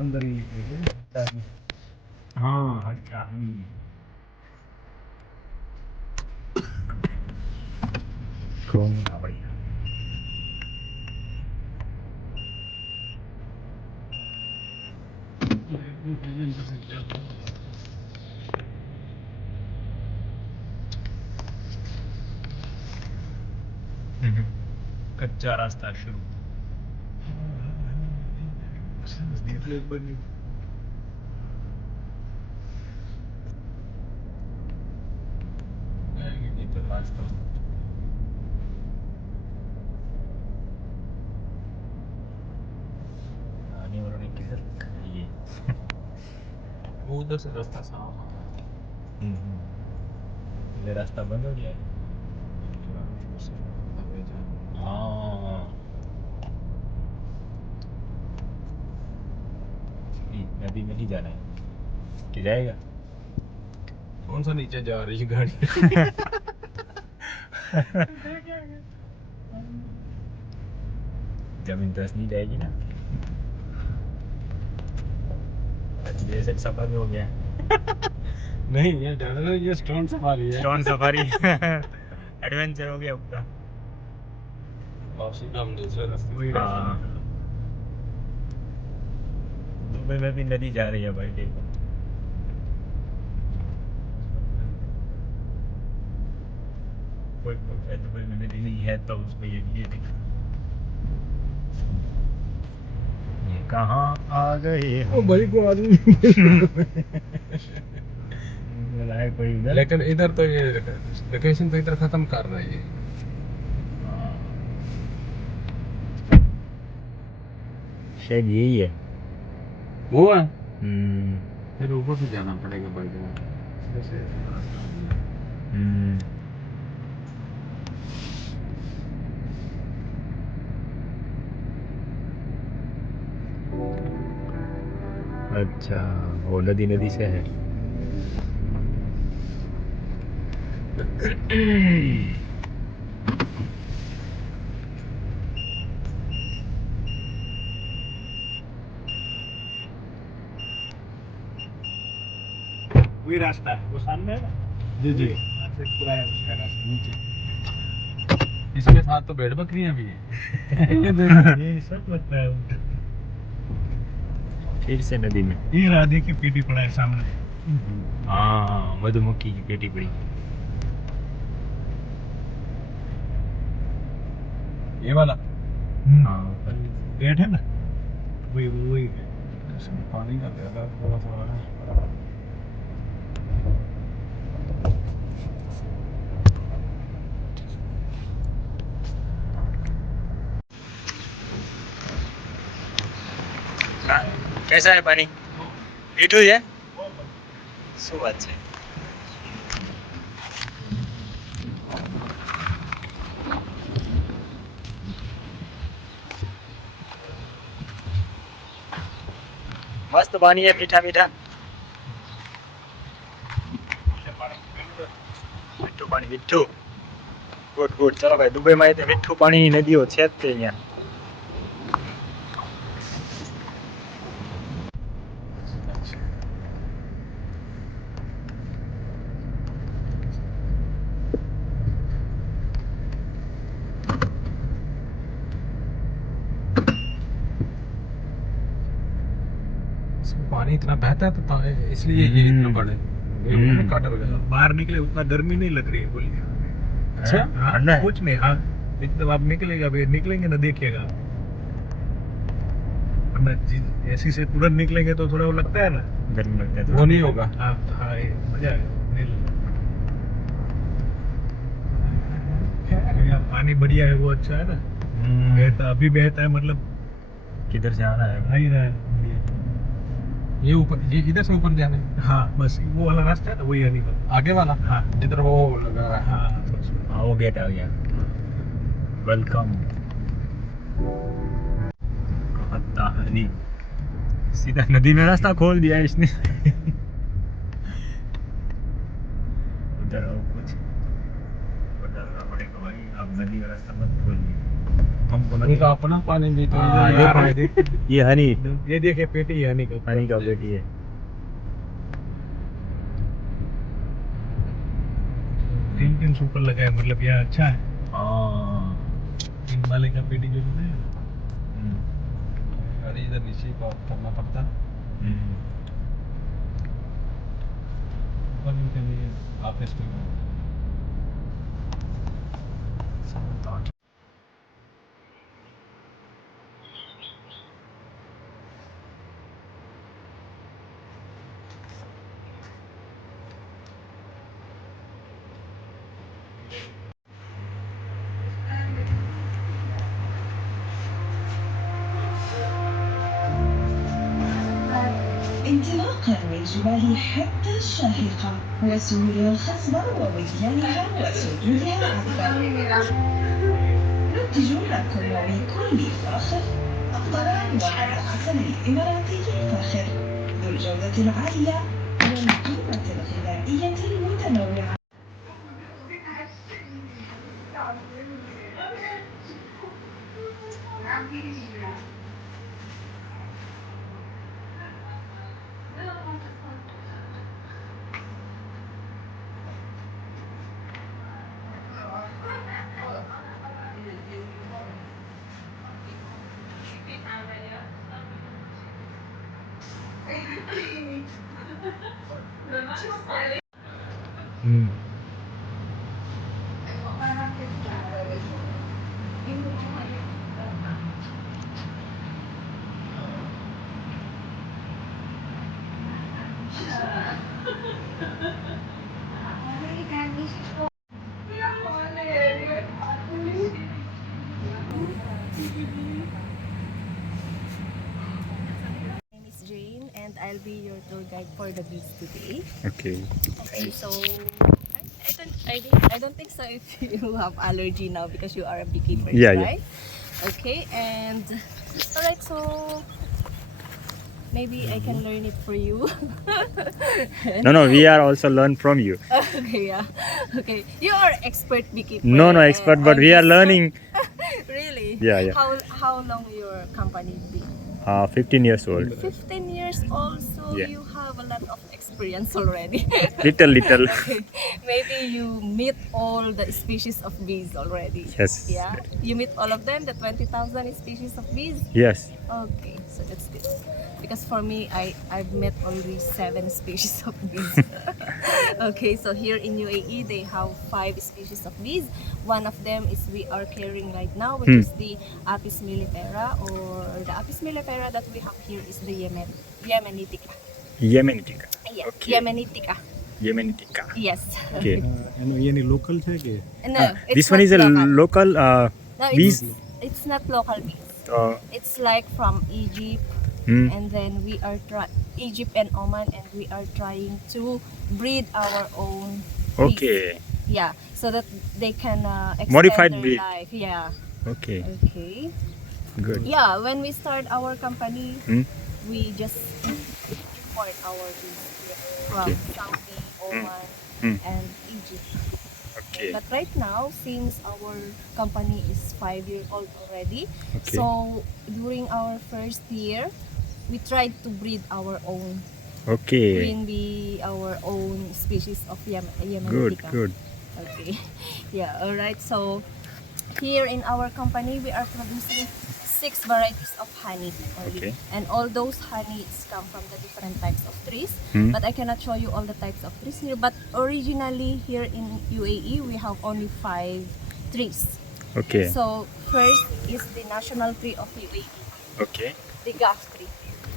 अंदर ही निकले। हाँ अच्छा। कौन बढ़िया। कच्चा रास्ता शुरू। आने वालों ने किधर ये वो उधर से रास्ता साफ। ये रास्ता बंद हो गया है। हाँ नदी में ही जाना है कि जाएगा। कौन सा नीचे जा रही है गाड़ी? जमीन तो नहीं जाएगी ना। जैसे सफर में हो गया। नहीं ये डर ये स्टोन सफारी है। स्टोन सफारी एडवेंचर हो गया पूरा। वापसी का हम दूसरे रास्ते में दुबई में भी नदी जा रही है भाई देखो। कोई दुबई में नदी नहीं है तो उसमें ये देखो ये कहाँ आ गए ओ भाई को आदमी कोई उधर। लेकिन इधर तो ये लोकेशन तो इधर खत्म कर रहा है ये। शायद यही है। वो है फिर ऊपर से जाना पड़ेगा भाई जैसे अच्छा वो नदी नदी से है। वही रास्ता है वो सामने है ना। जी जी से पूरा है उसका रास्ता नीचे। इसके साथ तो भेड़ बकरियां भी हैं। ये सब लगता है फिर से नदी में। ये राधे की पेटी पड़ा है सामने। हाँ मधुमक्खी की पेटी पड़ी। ये वाला हाँ गेट है ना वही वही है। इसमें पानी का ज्यादा थोड़ा थोड़ा है। कैसा है पानी? मीठू है શું વાત છે? मस्त पानी है मीठा मीठा। મીઠું પાણી મીઠું ગુડ ગુડ। ચલો ભાઈ દુબઈમાં એ મીઠું પાણીની નદીઓ છે જ તે અહીંયા। पानी इतना बहता है तो इसलिए ये इतना बड़े काट वगैरह बाहर निकले उतना गर्मी नहीं लग रही है बोलिए। अच्छा ठंडा है कुछ नहीं। हाँ एकदम आप निकलेगा अभी निकलेंगे ना देखिएगा। वरना एसी से तुरंत निकलेंगे तो थोड़ा वो लगता है ना गर्मी लगता है। वो नहीं होगा। हाँ हाँ मजा आएगा। पानी बढ़िया है वो अच्छा है ना। बहता अभी बहता है मतलब किधर से आ रहा है आ ही रहा है। ये ऊपर ये इधर से ऊपर जाने। हाँ बस वो वाला रास्ता है ना वही है आगे वाला हाँ जिधर वो लगा है। हाँ वो गेट आ गया। वेलकम हत्ता हनी। सीधा नदी में रास्ता खोल दिया इसने। उधर और कुछ उधरना पड़ेगा भाई। अब नदी का रास्ता मत खोलिए हमको उनका अपना पानी भी तो हाँ, ये आ रहा है देख। ये हनी ये देखिए पेटी है हनी का। हनी का बेटी है। तीन सुपर लगा है, मतलब यह अच्छा है। हाँ। तीन वाले का पेटी जो है अरे इधर नीचे का करना पड़ता ऊपर भी कभी ऑफिस में। انطلاقا من جبال حتى الشاهقة وسهولها الخصبة ووديانها وسجودها العذبة، ننتج لكم وبكل فخر الطبع والعسل الإماراتي الفاخر ذو الجودة العالية والقيمة الغذائية المتنوعة. My name is Jane and I'll be your tour guide for the beach today. Okay. Okay, so I don't think so if you have allergy now because you are a beekeeper, Yeah, yeah. right? Okay, and alright, so maybe I can learn it for you. No, we are also learn from you. Okay, yeah. Okay, you are expert beekeeper. No, expert, but on we are this learning. Really? Yeah, yeah. How long your company been? 15 years old. 15 years old, so Yeah. you have a lot of experience already. Little. Okay, maybe you meet all the species of bees already. Yes. Yeah, you meet all of them, the 20,000 species of bees. Yes. Okay, so that's good. Because for me, I've met only 7 species of bees. Okay, so here in UAE, they have 5 species of bees. One of them is we are carrying right now, which is the Apis mellifera, or the Apis mellifera that we have here is the Yemenitica. Yemenitica. Yeah, Okay. Yemenitica. Yemenitica. Yes. Okay. ये नहीं local है कि No, it's This one not is a local No, bees. it's not local bees. Uh, It's like from Egypt, hmm. and then we are Egypt and Oman, and we are trying to breed our own bees. Okay. Yeah, so that they can extend Modified their breed. life. Yeah. Okay. Okay. Good. Yeah, when we start our company, Hmm. we just import our bees from Okay. Saudi, Oman, Hmm. and Egypt. Okay. But right now, since our company is 5 years old already, Okay. so during our first year, we tried to breed our own Okay. queen bee, our own species of Good. Yemenitica. Good. Okay, yeah, all right. So here in our company, we are producing 6 varieties of honey only. Okay. And all those honeys come from the different types of trees. Hmm. But I cannot show you all the types of trees here. But originally here in UAE, we have only 5 trees. Okay. So first is the national tree of UAE, Okay. the gaff tree.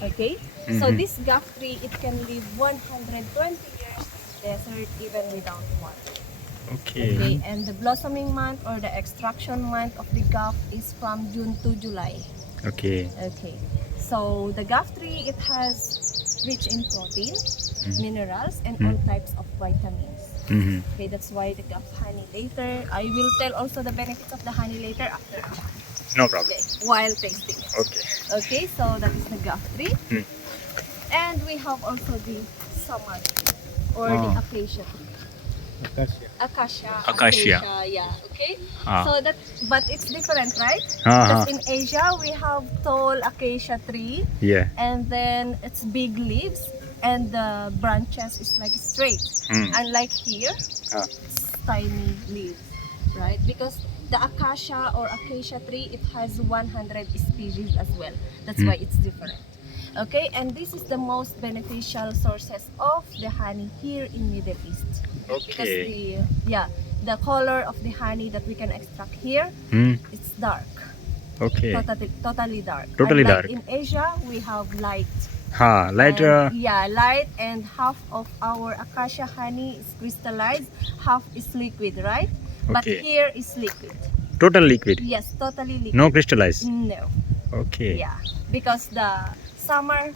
Okay, so Mhm. this gaff tree, it can live 120 years in desert even without water. Okay. Okay, and the blossoming month or the extraction month of the gaff is from June to July. Okay. Okay, so the gaff tree, it has rich in protein, minerals, and all types of vitamins. Mm-hmm. Okay, that's why the gaff honey later. I will tell also the benefits of the honey later after. No problem. Okay, while tasting it. Okay. Okay, so that is the gaff tree. Hmm. And we have also the samar tree or the Ah. acacia tree. Acacia. Acacia. Acacia. Yeah. Okay. Ah. So that, but it's different, right? Uh-huh. Because in Asia we have tall acacia tree, Yeah. and then it's big leaves, and the branches is like straight. Unlike here, Ah. it's tiny leaves, right? Because the acacia or acacia tree, it has 100 species as well. That's why it's different. Okay, and this is the most beneficial sources of the honey here in Middle East. Because Okay. the color of the honey that we can extract here, it's dark. Okay. Totally dark. Totally Unlike dark. in Asia, we have light. Light. And, light, and half of our acacia honey is crystallized, half is liquid, right? But Okay. here is liquid. Total liquid. Yes, totally liquid. No crystallize. No. Okay. Yeah, because the summer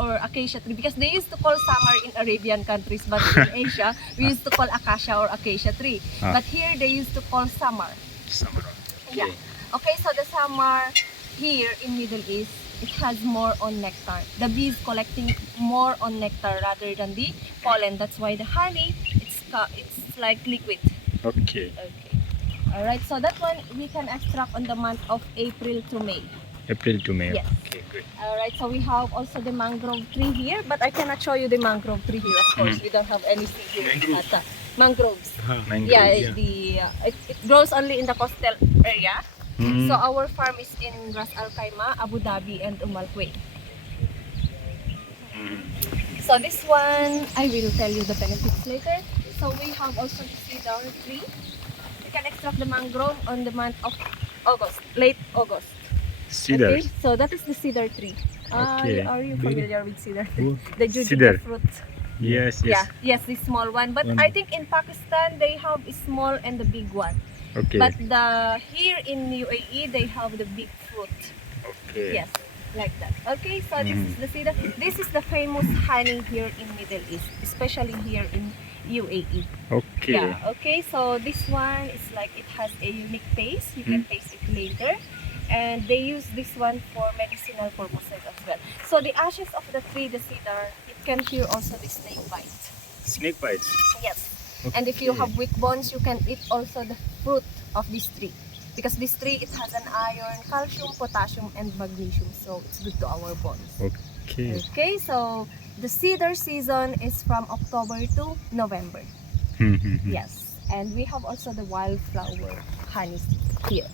or acacia tree, because they used to call summer in Arabian countries, but in Asia we used to call acacia or acacia tree. But here they used to call summer. Summer. Yeah. Okay, so the summer here in Middle East, it has more on nectar. The bees collecting more on nectar rather than the pollen. That's why the honey, it's like liquid. Okay. Okay. All right. So that one we can extract on the month of April to May. April to May. Yes. Okay, good. All right. So we have also the mangrove tree here, but I cannot show you the mangrove tree here. Of course, we don't have anything here. Hatta. Mangroves. Mangrove. Yeah, yeah. it grows only in the coastal area. So our farm is in Ras Al Khaimah, Abu Dhabi, and Quwain. So this one, I will tell you the benefits later. So we have also the cedar tree. You can extract the mangrove on the month of August, late August. Cedar. Okay, so that is the cedar tree. Okay. Are you familiar with cedar tree? The Cedar. jujube fruit. Yes. Yes. Yeah, yes, the small one. But I think in Pakistan they have a small and the big one. Okay. But here in UAE they have the big fruit. Okay. Yes, like that. Okay, so this is the cedar. This is the famous honey here in Middle East, especially here in UAE. Okay. Yeah. Okay, so this one is like it has a unique taste. You can taste it later. And they use this one for medicinal purposes as well. So the ashes of the tree, the cedar, it can cure also the snake bite. Snake bites. Yes. And if you have weak bones, you can eat also the fruit of this tree. Because this tree, it has an iron, calcium, potassium, and magnesium. So it's good to our bones. Okay. Okay, so the cedar season is from October to November. Yes. And we have also the wildflower honey here.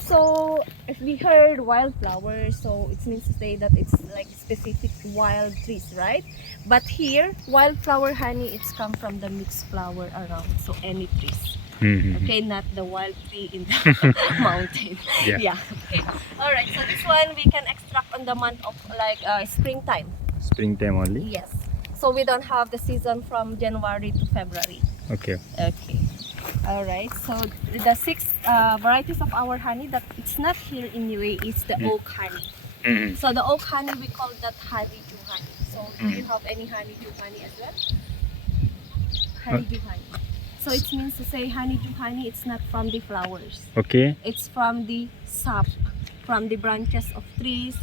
So if we heard wildflowers, so it means to say that it's like specific wild trees, right? But here, wildflower honey, it's come from the mixed flower around, so any trees. Okay, not the wild tree in the mountain. Yeah. Okay. All right. So this one we can extract on the month of like springtime. Springtime only. Yes. So we don't have the season from January to February. Okay. Okay. All right. So the 6 varieties of our honey that it's not here in UAE, it's the oak honey. So the oak honey we call that honeydew honey. So do you have any honeydew honey as well? Honeydew honey. So it means to say honeydew honey, it's not from the flowers. Okay. It's from the sap, from the branches of trees.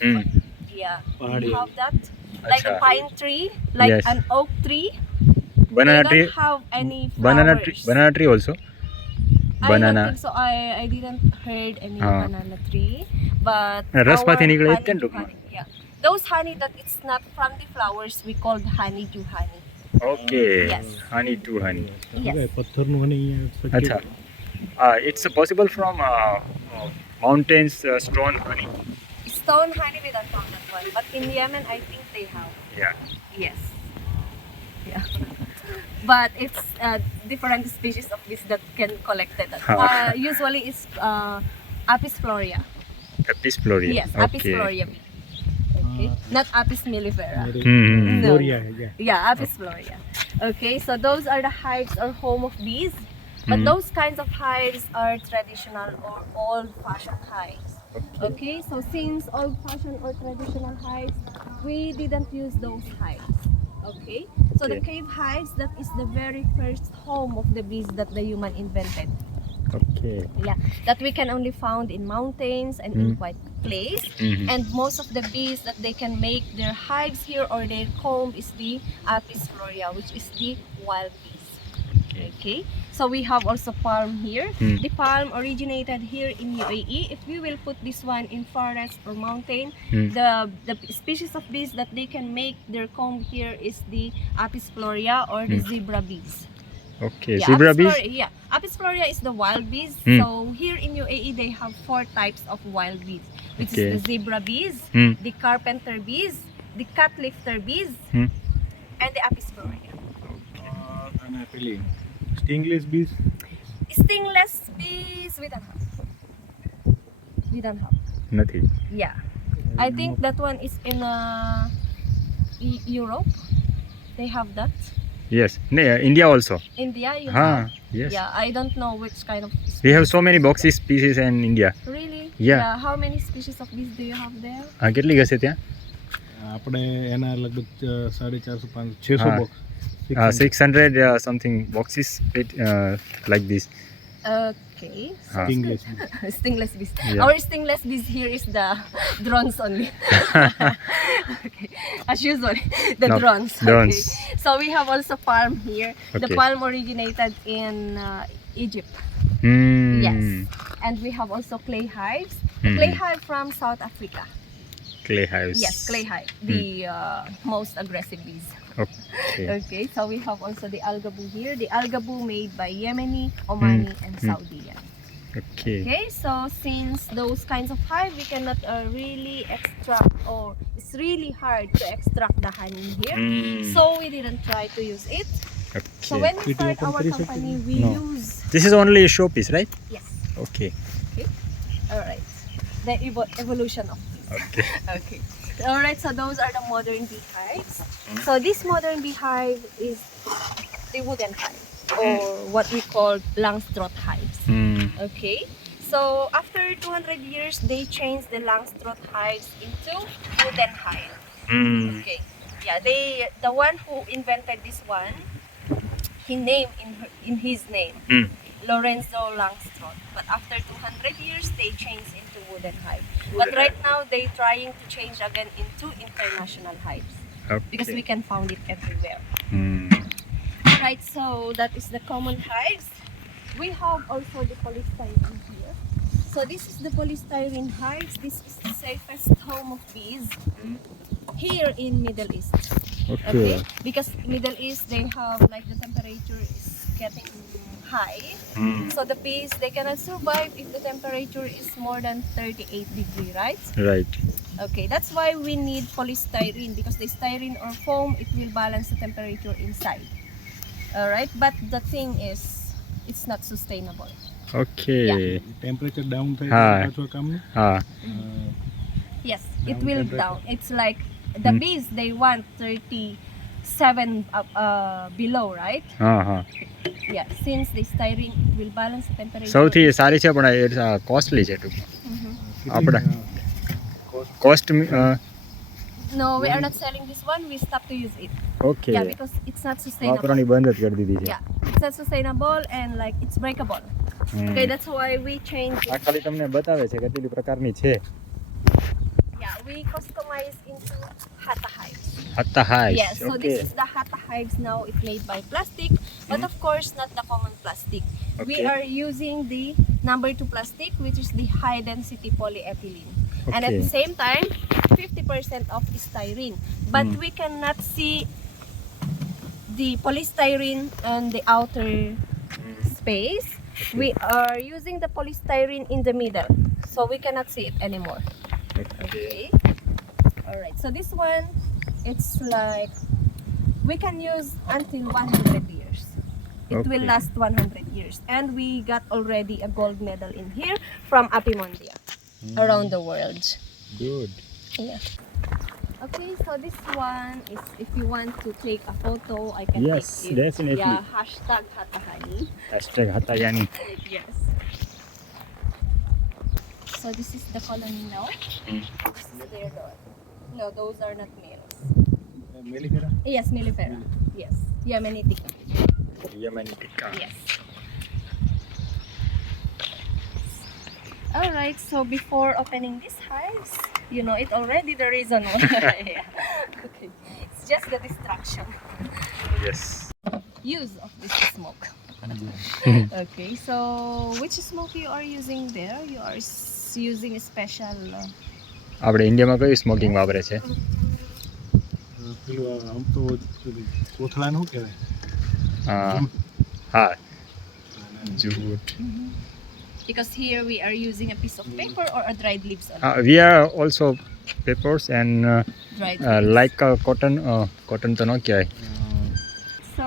Yeah. You have that? Like a Acha. pine tree, like Yes. an oak tree. Banana They tree. don't have any flowers. Banana tree also. I Banana. don't think so. I didn't heard any banana tree, but Raspati our निकले honeydew इतने डूबना. honey, yeah, those honey that it's not from the flowers, we call honeydew honey. Okay. Yes. Honey to honey. Yes. Acha. It's possible from mountains stone honey. Stone honey we don't have that one, but in Yemen I think they have. Yeah. Yes. Yeah. But it's different species of bees that can collect that. Usually it's Apis florea. Apis florea. Yes, Apis florea bee. Okay, not Apis mellifera. No. Yeah, Apis florea. Okay, so those are the hives or home of bees. But those kinds of hives are traditional or old-fashioned hives. Okay, so since old-fashioned or traditional hives, we didn't use those hives. Okay, so the cave hives, that is the very first home of the bees that the human invented. Okay. Yeah, that we can only found in mountains and in quiet place. And most of the bees that they can make their hives here or their comb is the Apis florea, which is the wild bees. Okay. Okay, so we have also palm here. Hmm. The palm originated here in UAE. If we will put this one in forest or mountain, Hmm. the species of bees that they can make their comb here is the Apis florea or the zebra bees. Okay. Yeah, Zebra Apis bees. florea, yeah, Apis florea is the wild bees. Hmm. So here in UAE they have 4 types of wild bees, which is Okay. the zebra bees, Hmm. the carpenter bees, the cat lifter bees, Hmm. and the Apis florea. અને પેલી stingless bees. Stingless bees we don't have. We don't have. નથી. Yeah, I think that one is in Europe. They have that. Yes. India also. India, you have. Yes. Yeah, I don't know which kind of. We have so many boxes species in India. Really? Yeah. How many species of bees do you have there? કેટલી હશે ત્યાં? આપણે એના લગભગ 450 500 600 હા. Box 600 something boxes like this. Okay. So Stingless stingless bees. Yeah. Our stingless bees here is the drones only. Okay. As usual, the No, drones. drones. Okay. So we have also palm here. The Okay. palm originated in Egypt. Hmm. Yes. And we have also clay hives. The clay hive from South Africa. Clay hives. Yes, clay hive. The most aggressive bees. Okay. Okay, so we have also the algaboo here. The algaboo made by Yemeni, Omani, and Saudian. Okay. Okay, so since those kinds of hive, we cannot really extract, or it's really hard to extract the honey here. Hmm. So we didn't try to use it. So Okay. when we Did you start open our 3 company, seconds? we No. use, This is only a showpiece, right? yes, Okay. alright, the evolution of this. Okay. Okay. Alright, so those are the modern beehives. So this modern beehive is the wooden hive, or what we call Langstroth hives. Hmm. Okay. So after 200 years, they changed the Langstroth hives into wooden hive. Hmm. Okay. Yeah, the one who invented this one, he named in his name Hmm. Lorenzo Langstroth. But after 200 years, they changed into wooden hive. But right now, they're trying to change again into international hives because we Okay. can find it everywhere. Hmm. Right, so that is the common hives. We have also the polystyrene here. So this is the polystyrene hives. This is the safest home of bees here in Middle East. Okay. Because Middle East, they have like the temperature is getting high. Hmm. So the bees, they cannot survive if the temperature is more than 38 degrees, right? Right. Okay, that's why we need polystyrene, because the styrene or foam, it will balance the temperature inside. Alright, but the thing is, it's not sustainable. Okay. Temperature down થાય હા. તો પાછું કામ નહીં. Yes, it Down will temperature. down. It's like the Hmm. bees, they want 37 below, right? હા. Yeah, since the styrene, it will balance the temperature. સૌથી સારી છે પણ કોસ્ટલી છે ટૂંકમાં. આપણા cost No, we are not selling this one. We stopped to use it. Okay. Yeah, because it's not sustainable. વાપરવાની બંધ જ કરી દીધી છે. Yeah, it's not sustainable and like it's breakable. Okay, that's why we changed આ it. ખાલી તમને બતાવે છે કેટલી પ્રકારની છે. Yeah, we customize into Hatta hives. Hatta hives. Yes, so this is the Hatta hives now. It's made by plastic, but of course not the common plastic. We Okay. are using the number 2 plastic, which is the high density polyethylene. And at Okay. the same time, 50% of styrene. But we cannot see the polystyrene on the outer space. We are using the polystyrene in the middle, so we cannot see it anymore. Okay. Alright, so this one, it's like we can use until 100 years. It will Okay. last 100 years. And we got already a gold medal in here from Apimondia around the world. Good. Yeah. Okay, so this one is, if you want to take a photo, I can Yes, take it. definitely. Yeah, hashtag Hatahani. Hashtag Hatta yani. Yes. So this is the colony now. This is their door. No, those are not males. મેલિફેરા. Yes, mellifera. Yes, Yemeni tikka. Yemeni tikka. Yes. Alright, so before opening these hives, you know it already, the reason why. Yeah. Okay. It's just the distraction. Yes. Use of this smoke. Okay, so which smoke you are using there? You are using a special. આપણે ઇન્ડિયામાં કયું smoking વાપરે છે? પેલું આમ તો પેલું કોથળાનું શું કહેવાય? હા, jute. Because here we are using a piece of paper or a dried leaves. We are also peppers and Dried leaves. like cotton. Cotton તો ન કહેવાય. So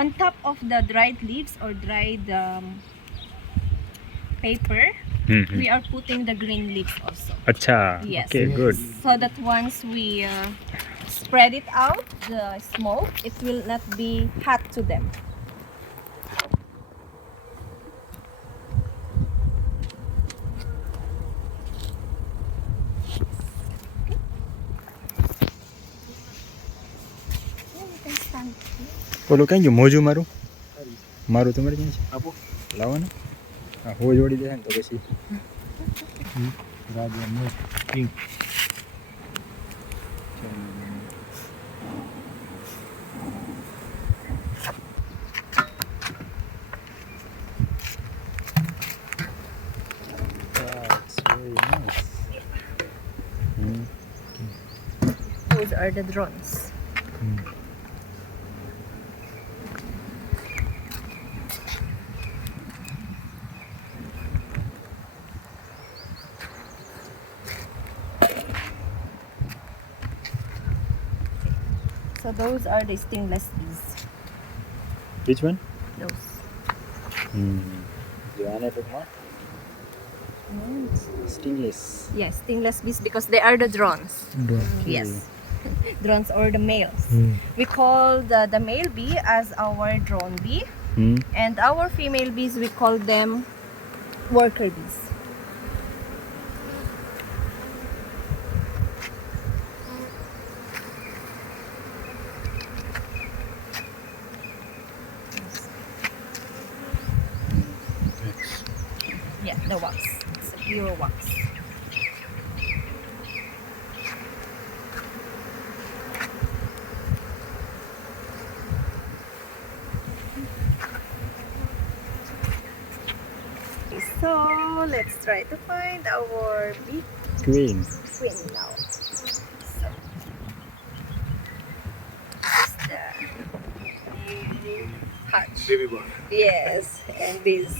on top of the dried leaves or dried paper, we are putting the green leaves also. અચ્છા. Yes. Okay, good. So that once we spread it out, the smoke, it will not be hot to them. ઓલું ક્યાં ગયું મોજું મારું? મારું તમારે ક્યાં છે? આપો. લાવો ને. હા, હો જોડી દે ને તો પછી. રાજા મોર king. That's very nice. Those are the drones. So those are the stingless bees. Which one? Those. આને ટૂંકમાં stingless. Yes, stingless bees because they are the drones. Yes. Drones or the males. We call the male bee as our drone bee, and our female bees we call them worker bees. Yeah, the wax. It's a pure wax. So let's try to find our bee Queen. queen now. So this is the hatch. Baby boy. Yes, and this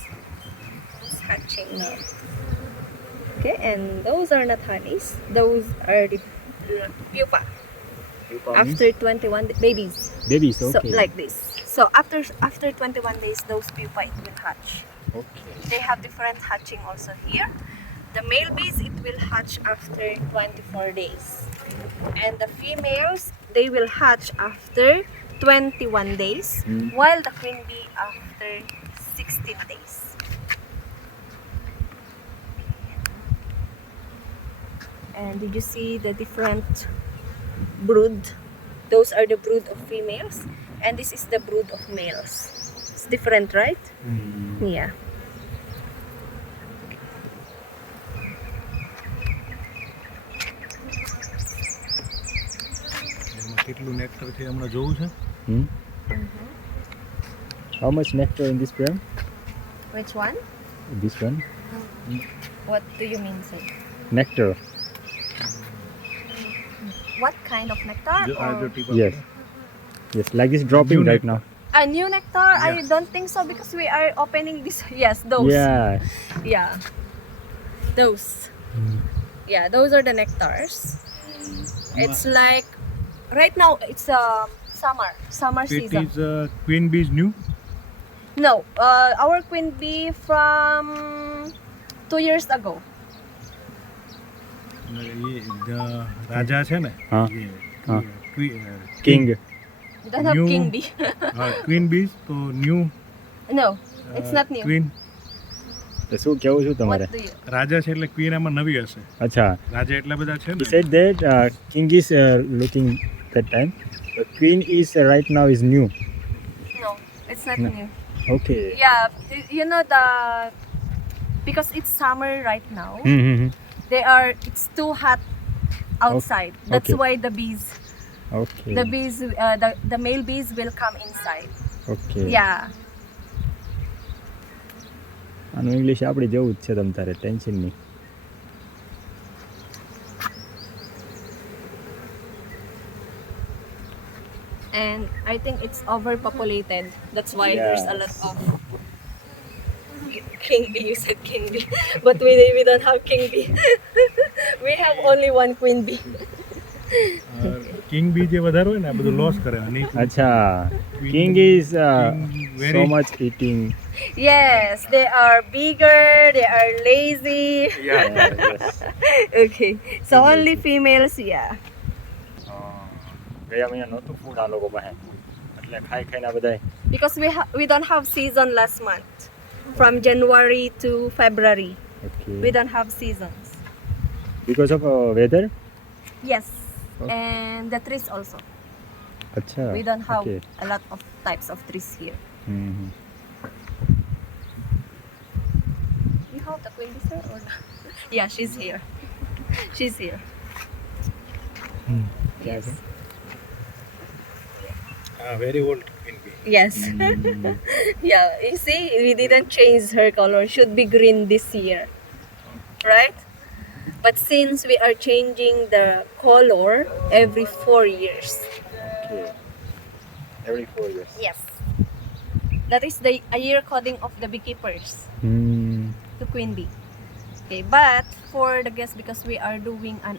is hatching now. Okay, and those are not honeys. Those are the pupa. After 21 babies. Babies, So okay. like this. So after 21 days, those pupa it will hatch. Okay. They have different hatching also here. The male bees it will hatch after 24 days, and the females they will hatch after 21 days, while the queen bee after 16 days. And did you see the different brood? Those are the brood of females, and this is the brood of males. It's different, right? Yeah. એમાં કેટલું nectar છે હમણાં જોવું છે. How much nectar in this frame? Which one? This one? What do you mean, sir? Nectar. What kind of nectar? જો આ જો Or ટીપા. Yes. Yes, like this dropping New right nectar. now. a new nectar? I Yeah. don't think so because we are opening this. Yes, those. Yeah. Yeah. Those. Yeah, those are the nectars. It's like right now it's summer It season. is queen bees new. No, our queen bee from 2 years ago. એ રાજા છે ને હા. એ હા. King. King. We don't have New- king bee. Queen bees તો new No, it's not new. Queen તો શું કેવું છું તમારે? What do you? રાજા છે એટલે ક્વીન આમાં નવી હશે. અચ્છા. રાજા એટલા બધા છે He ને. said that king is looking that time. The queen is right now is new. No, it's not No. new. Okay. Yeah, you know because it's summer right now. It's too hot outside. That's okay. why the bees, Okay. the male bees will come inside. Okay. Yeah. આનું English આપણી જેવું જ છે તમ તારે tension નહીં. And I think it's overpopulated. That's why there's a lot of king bee. You said king bee, but we don't have king bee. We have only one queen bee. King bee જે વધારે હોય ને આ બધું loss કરે અને અચ્છા, king is so much eating. Yes, they are bigger. They are lazy. Yes. Okay, so only females. Yeah. ગયા મહિના નહોતું ફૂડ આ લોકો પાસે, એટલે ખાઈ ખાઈને બધા. Because we don't have season last month. From January to February, we don't have seasons. Because of weather? Yes, and the trees also. Acha. We don't have a lot of types of trees here. Mm-hmm. You have the queen bee, sir, or not? Yeah, she's here. She's here. Yes. Very old queen bee. Yes. Yeah, you see, we didn't change her color. Should be green this year, right? But since we are changing the color every 4 years. Okay. Every 4 years. Yes. That is the a year coding of the beekeepers to queen bee. Okay, but for the guests, because we are doing an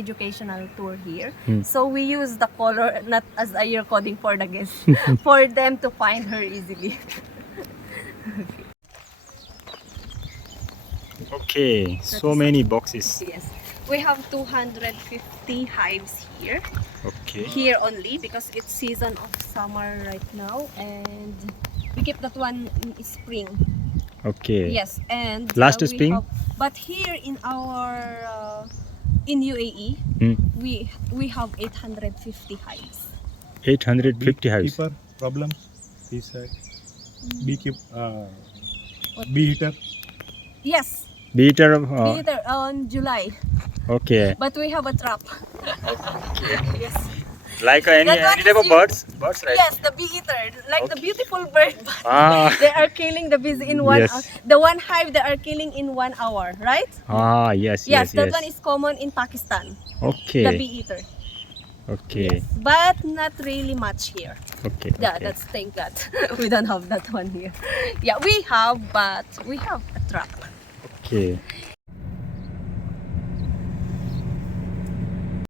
educational tour here, so we use the color not as a year coding for the guests, for them to find her easily. Okay, so many boxes. Yes, we have 250 hives here. Okay. Here only because it's season of summer right now, and we keep that one in spring. Okay. Yes, and Last spring? But here in our in UAE, we have 850 hives. 850 hives. Keeper problems this side bee keep bee eater. Yes, Beater. later on July. Okay. But we have a trap. Yes. Like any That one type is of birds? Birds, right? Yes, the bee eater, like the beautiful bird. Ah. They are killing the bees in 1 Yes. hour. The one hive they are killing in 1 hour, right? Ah, yes, Yes, that yes. one is common in Pakistan. Okay. The bee eater. Okay. Yes, but not really much here. Okay. Yeah, okay. that's thank God. We don't have that one here. Yeah, we have, but we have a trap. Okay.